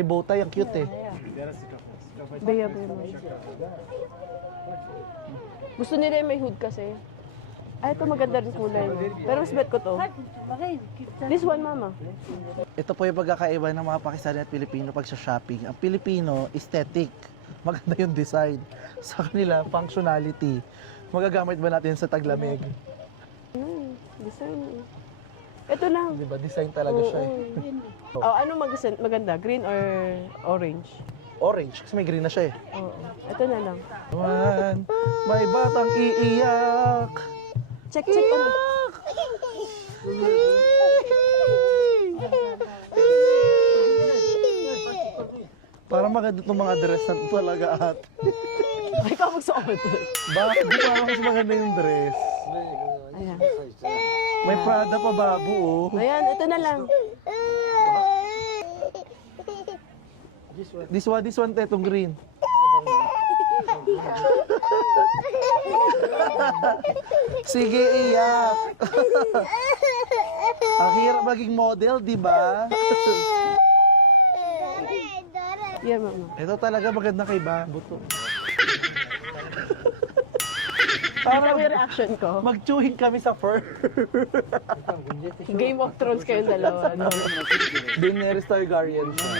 May bow tie, ang cute eh. Baya, mama. Gusto nila yung may hood kasi. Ay, ito maganda rin kulay mo. Pero mas bet ko to. This one, mama. Ito po yung pagkakaiba ng mga Pakistani at Pilipino pag sa shopping. Ang Pilipino, aesthetic. Maganda yung design. Sa kanila, functionality. Magagamit ba natin sa taglamig? Design. Ito lang. Di ba? Design talaga siya eh. Oh, ano maganda? Green or orange? Orange, kasi may green na siya eh. Oo. Ito na lang. One, may batang iiyak. Check ulit. Parang maganda itong mga dress na talaga at. Ay, ikaw magsuot. Bakit? Di parang mas maganda yung dress. Ayan. May Prada pa babu oh. Ayan, ito na lang. This one te, itong green. Sige, iyak. Ang hirap maging model, di ba? Yan, mama. Ito talaga maganda kay Babu to. Para may reaction ko. Mag-chewing kami sa fur. Game of Thrones kayong dalawa. No? Daenerys Targaryen siya.